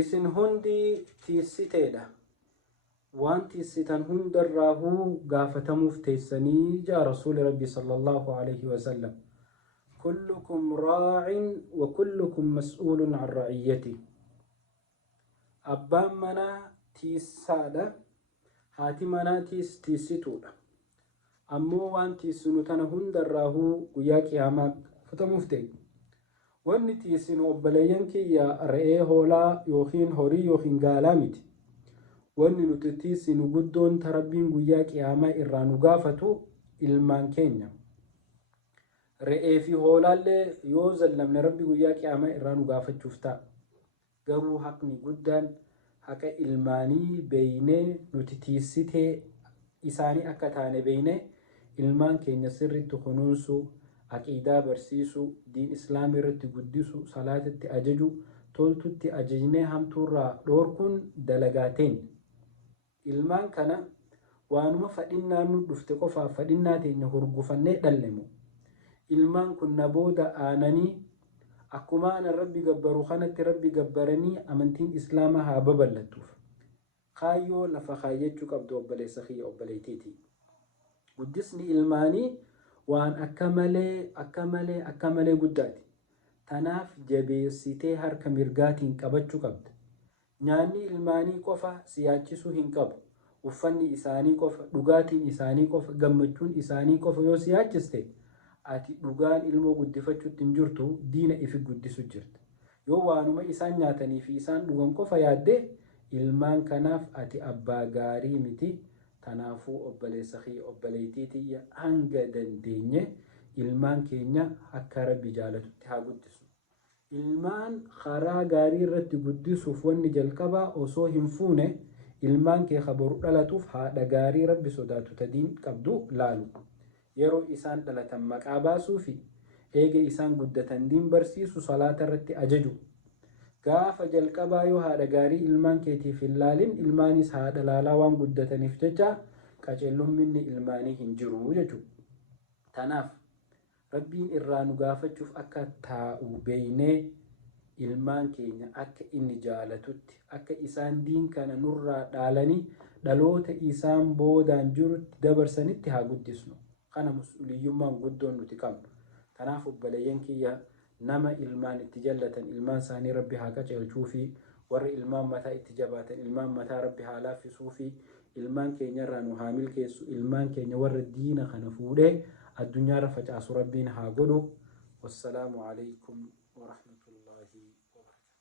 isin hundi tiissiteedha waan tiissitan hundarraahuu gaafatamuuf teessanii jaa rasuuli rabbi sallallahu alaihi wasallam kullukum raa'in wa kullukum mas'uulun an ra'iyyati abbaan manaa tiissaadha haati manaa tiissituudha ammoo waan tiissinu tana hundarraahuu guyyaa qiyaamaa gaafatamuuf ta'e wanni tiissinu obboleeyyan kiyya re'ee hoolaa yookiin horii yookiin gaalaa miti wanni nuti tiissinu guddoon ta rabbiin guyyaa qiyaamaa irraa nu gaafatu ilmaan keenya re'ee fi hoolaallee yoo zallamne rabbi guyyaa qiyaamaa irraa nu gaafachuuf ta'a garuu haqni guddaan haqa ilmaanii beeynee nuti tiissitee isaanii akka taane beeynee ilmaan keenya sirritti kunuunsu aqiidaa barsiisu diin islaamii irratti guddisu salaatatti ajaju toltutti ajajnee hamtuurraa dhoorkuun dalagaateen ilmaan kana waanuma fadhinnaan nu dhufte qofaaf fadhinnaa teenya hurgufannee dhalnemu ilmaan kun na booda aananii akkuma ana rabbi gabbaru kanatti rabbi gabbaranii amantiin islaamaa haa babal'attuuf kaayyoo lafa kaayyachuu qabdu obboleessa kiyya obboleettiiti guddisni ilmaanii waan akka malee guddaati tanaaf jabeessitee harka mirgaatiin qabachuu qabda nyaanni ilmaanii qofa siyaachisuu hin qabu uffanni isaanii qofa dhugaatiin isaanii qofa gammachuun isaanii qofa yoo siyaachiste ati dhugaan ilmoo guddifachuutti hin jirtu diina ifi guddisu jirta yoo waanuma isaan nyaatanii fi isaan dhugan qofa yaadde ilmaan kanaaf ati abbaa gaarii miti tanaafuu obboleessa kiyya obboleettiitiyya hanga dandeenye ilmaan keenya akka rabbi jaalatutti haa guddisu ilmaan karaa gaarii irratti guddisuuf wanni jalqabaa osoo hin fuune ilmaan kee kabaru dhalatuuf haadha gaarii rabbi sodaatu tadiin qabdu laalu yeroo isaan dhalatan maqaa baasuu fi eega isaan guddatan diin barsiisu salaata irratti ajaju gaafa jalqabaa yoo haadha gaarii ilmaan keetiif hin laalin ilmaanis haadha laalaa waan guddataniif jecha qaceellumminni ilmaanii hin jiru jechuudha. Tanaaf rabbiin irraa nu gaafachuuf akka taa'u beeynee ilmaan keenya akka inni jaalatutti akka isaan diin kana nurraa dhaalanii dhaloota isaan boodaan jirutti dabarsanitti haa guddisnu. Kana mas'uuliyyummaan guddoon nuti qabnu. Tanaaf obboleeyyan kiyya nama ilmaan itti jallatan ilmaan isaanii rabbi haa qaceelchuu fi warra ilmaan mataa itti jabaatan ilmaan mataa rabbi haa laaffisuu fi ilmaan keenya irraa nu haa milkeessu ilmaan keenya warra diina kana fuudhee addunyaarra facaasu rabbiin haa godhu. Wassalaamu alaykum wa rahmatullahi wa barakatuh.